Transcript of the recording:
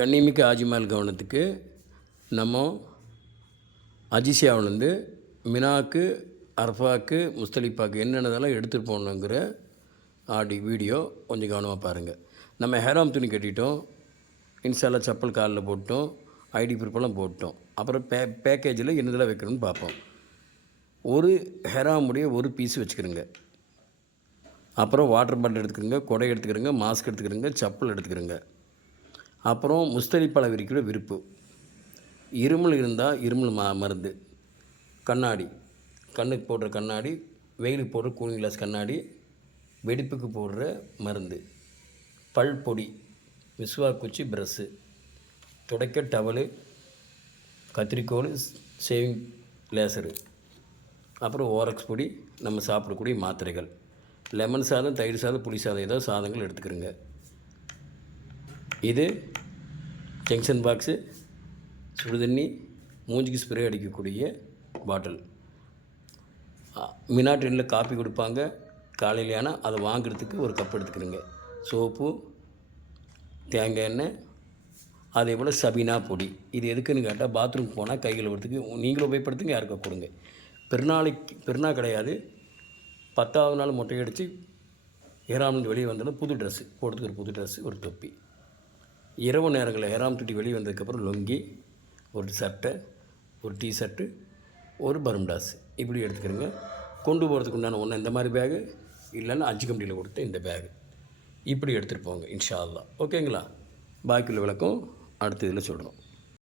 கண்ணியமிக்க ஆஜிமால் கவனத்துக்கு நம்ம அஜிசியாவிலேருந்து மினாக்கு, அரஃபாக்கு, முஸ்தலிஃபாக்கு என்னென்னதெல்லாம் எடுத்துகிட்டு போகணுங்கிற வீடியோ கொஞ்சம் கவனமாக பாருங்கள். நம்ம ஹெராம் துணி கட்டிட்டோம், இன்ஷால்லா செப்பல் காலில் போட்டோம், ஐடி ப்ரூஃபெல்லாம் போட்டோம். அப்புறம் பேக்கேஜில் என்னதெல்லாம் வைக்கணும்னு பார்ப்போம். ஒரு ஹெராமுடைய ஒரு பீஸ் வச்சுக்கிறோங்க. அப்புறம் வாட்டர் பாட்டில் எடுத்துக்கிறோங்க, குடை எடுத்துக்கிறோங்க, மாஸ்க் எடுத்துக்கிறோங்க, செப்பல் எடுத்துக்கிறோங்க. அப்புறம் முஸ்தலிஃபால விரிக்கிற விரிப்பு, இருமல் இருந்தால் இருமல் மருந்து, கண்ணாடி, கண்ணுக்கு போடுற கண்ணாடி, வெயிலுக்கு போடுற கூலிங் கிளாஸ் கண்ணாடி, வெடிப்புக்கு போடுற மருந்து, பல் பொடி, மிஸ்வாக் குச்சி, ப்ரஷ்ஷு, துடைக்க டவலு, கத்திரிக்கோல், ஷேவிங் லேசரு, அப்புறம் ஓரக்ஸ் பொடி, நம்ம சாப்பிடக்கூடிய மாத்திரைகள், லெமன் சாதம், தயிர் சாதம், புளி சாதம், ஏதோ சாதங்கள் எடுத்துக்கிறோங்க. இது ஜங்ஷன் பாக்ஸு, சுடுதண்ணி, மூஞ்சிக்கு ஸ்ப்ரே அடிக்கக்கூடிய பாட்டில். மினா ட்ரெயினில் காப்பி கொடுப்பாங்க காலையிலையானா, அதை வாங்குறதுக்கு ஒரு கப் எடுத்துக்கிறோங்க. சோப்பு, தேங்காய் எண்ணெய், அதே போல் சபீனா பொடி. இது எதுக்குன்னு கேட்டால், பாத்ரூம் போனால் கை கழுவுறதுக்கு நீங்களும் உபயோகப்படுத்துங்க, யாருக்கா கொடுங்க. பெருநாள் கிடையாது, 10ஆவது நாள் மொட்டையடித்து ஏறாமல் வெளியே வந்தாலும் புது ட்ரெஸ்ஸு போடுறதுக்கு ஒரு புது ட்ரெஸ்ஸு, ஒரு தொப்பி. இரவு நேரங்களில் ஏறாம் தொட்டி வெளியே வந்ததுக்கப்புறம் லுங்கி, ஒரு சட்டை, ஒரு டிஷர்ட்டு, ஒரு பர்முடாஸ் இப்படி எடுத்துக்கிறோங்க. கொண்டு போகிறதுக்கு உண்டான ஒன்று இந்த மாதிரி பேகு, இல்லைன்னா 5 கம்பெனியில் கொடுத்த இந்த பேகு இப்படி எடுத்துகிட்டு போங்க இன்ஷா அல்லாஹ். ஓகேங்களா? பாக்கியுள்ள விளக்கம் அடுத்த இதில் சொல்கிறோம்.